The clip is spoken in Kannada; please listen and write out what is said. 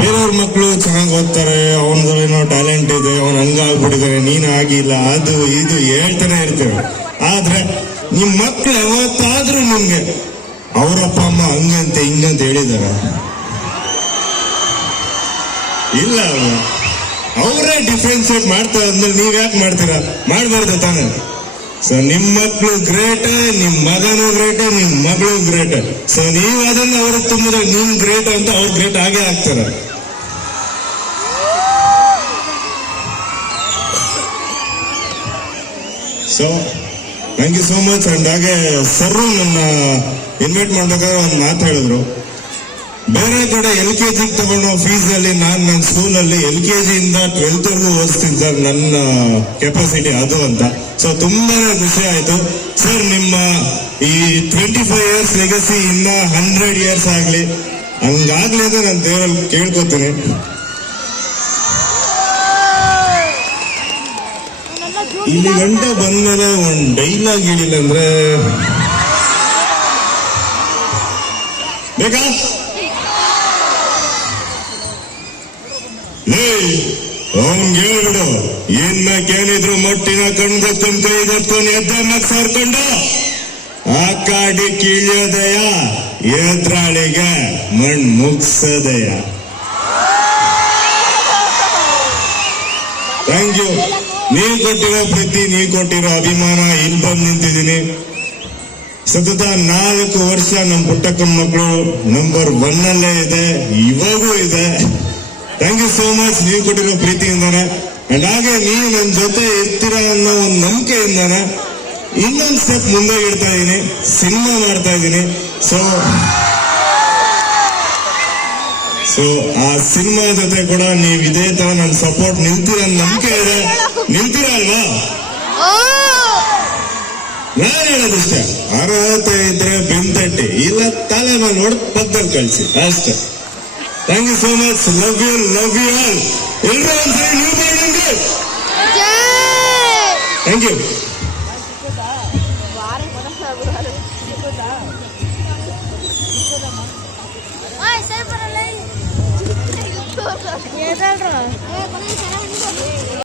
ಬೇರೆಯವ್ರ ಮಕ್ಕಳು ಚೆನ್ನಾಗಿ ಓದ್ತಾರೆ, ಅವನದೇನೋ ಟ್ಯಾಲೆಂಟ್ ಇದೆ, ಅವನು ಹಂಗಾಗ್ಬಿಟ್ಟಿದ್ದಾರೆ, ನೀನು ಆಗಿಲ್ಲ, ಅದು ಇದು ಹೇಳ್ತಾನೆ ಇರ್ತೇವೆ. ಆದ್ರೆ ನಿಮ್ ಮಕ್ಳು ಯಾವತ್ತಾದ್ರೂ ನಿಮ್ಗೆ ಅವರಪ್ಪ ಅಮ್ಮ ಹಂಗಂತೆ ಹಿಂಗಂತ ಹೇಳಿದಾರ? ಇಲ್ಲ. ಅವರೇ ಡಿಫ್ರೆನ್ಶಿಯೇಟ್ ಮಾಡ್ತಾರೆ ಅಂದ್ಮೇಲೆ ನೀವ್ ಯಾಕೆ ಮಾಡ್ತೀರಾ? ಮಾಡ್ಬಾರ್ದು ತಾನೆ. ಸೊ ನಿಮ್ ಮಕ್ಳು ಗ್ರೇಟ್, ನಿಮ್ ಮಗನು ಗ್ರೇಟ್, ನಿಮ್ ಮಗಳು ಗ್ರೇಟ್. ಸೊ ನೀವ್ ಅದನ್ನ ಅವ್ರಿಗೆ ತುಂಬಿದ್ರೆ ನಿಮ್ ಗ್ರೇಟ್ ಅಂತ ಅವ್ರು ಗ್ರೇಟ್ ಆಗೇ ಆಗ್ತಾರೆ. So thank you so much. And ಹಾಗೆ ಸರ್ ನನ್ನ ಇನ್ವೈಟ್ ಮಾಡ್ಬೇಕಾದ್ರೆ ಒಂದು ಮಾತು ಹೇಳಿದ್ರು, ಬೇರೆ ಕಡೆ LKG ತಗೊಂಡು ಫೀಸ್ ಅಲ್ಲಿ ನನ್ನ ಸ್ಕೂಲಲ್ಲಿ LKG ಇಂದ 12th ವರೆಗೂ ಓದಿಸ್ತೀನಿ ಸರ್, ನನ್ನ ಕೆಪಾಸಿಟಿ ಅದು ಅಂತ. ಸೊ ತುಂಬಾನೇ ಖುಷಿ ಆಯ್ತು ಸರ್. ನಿಮ್ಮ ಈ 25 years ಲೆಗಸಿ ಇನ್ನ 100 years ಆಗ್ಲಿ, ಹಂಗಾಗ್ಲಿ ಅಂತ ನಾನು ದೇವರಲ್ಲಿ ಕೇಳ್ಕೊತೀನಿ. ಇಲ್ಲಿ ಗಂಟೆ ಬಂದ್ಮೇಲೆ ಒಂದ್ ಡೈಲಾಗ್ ಹೇಳಿಲ್ಲ ಅಂದ್ರೆ ಬೇಕಾ? ಅವ್ನ್ಗೆ ಹೇಳ್ಬಿಡು, ಏನಿದ್ರು ಮೊಟ್ಟಿನ ಕಣ್ಗೊತ್ಕೊಂಡ್ ಕೈಗೊತ್ಕೊಂಡ್ ಎದ್ದ ಮಕ್ ಸೇರ್ಕೊಂಡು ಆ ಕಾಡಿ ಕೀಳ್ಯೋದಯ, ಎದ್ರಾಳಿಗೆ ಮಣ್ ಮುಗ್ಸೋದಯ. Thank you. ನೀವ್ ಕೊಟ್ಟಿರೋ ಪ್ರೀತಿ, ನೀವ್ ಕೊಟ್ಟಿರೋ ಅಭಿಮಾನ, ಇಲ್ಲಿ ಬಂದು ನಿಂತಿದ್ದೀನಿ. ಸತತ 4 ವರ್ಷ ನಮ್ಮ ಪುಟ್ಟಕ್ಕನ ಮಕ್ಕಳು ನಂಬರ್ 1 ಅಲ್ಲೇ ಇದೆ, ಇವಾಗೂ ಇದೆ. Thank you so much. ನೀವು ಕೊಟ್ಟಿರೋ ಪ್ರೀತಿಯಿಂದಾನೆ, ಅಂಡ್ ಹಾಗೆ ನೀವು ನನ್ನ ಜೊತೆ ಇರ್ತೀರ ಅನ್ನೋ ಒಂದು ನಂಬಿಕೆಯಿಂದಾನೆ ಇನ್ನೊಂದು ಸ್ಟೆಪ್ ಮುಂದೆ ಇಡ್ತಾ ಇದ್ದೀನಿ, ಸಿನಿಮಾ ಮಾಡ್ತಾ ಇದ್ದೀನಿ. ಸೊ ಆ ಸಿನಿಮಾ ಜೊತೆ ಕೂಡ ನೀವು ಇದೇ ತರ ನನ್ನ ಸಪೋರ್ಟ್ ನಿಲ್ತೀರ ನಂಬಿಕೆ ಇದೆ. ನಿಲ್ತೀರ ಅಲ್ವಾ? ನಾನು ಹೇಳೋದಿಷ್ಟೇ, ಅರ್ಹತೆ ಇದ್ರೆ ಬೆಂತಟ್ಟಿ, ಇಲ್ಲ ತಲೆ ಮೇಲೆ ನೋಡಿ ಪಕ್ಕದಲ್ಲಿ ಕಳಿಸಿ ಅಷ್ಟೇ. Thank you so much. Love you all. ಎಲ್ಲರೂ ಒಂದ್ಸರಿ ನೀವು ಬರೋದಂಗೆ. Thank you. ಏ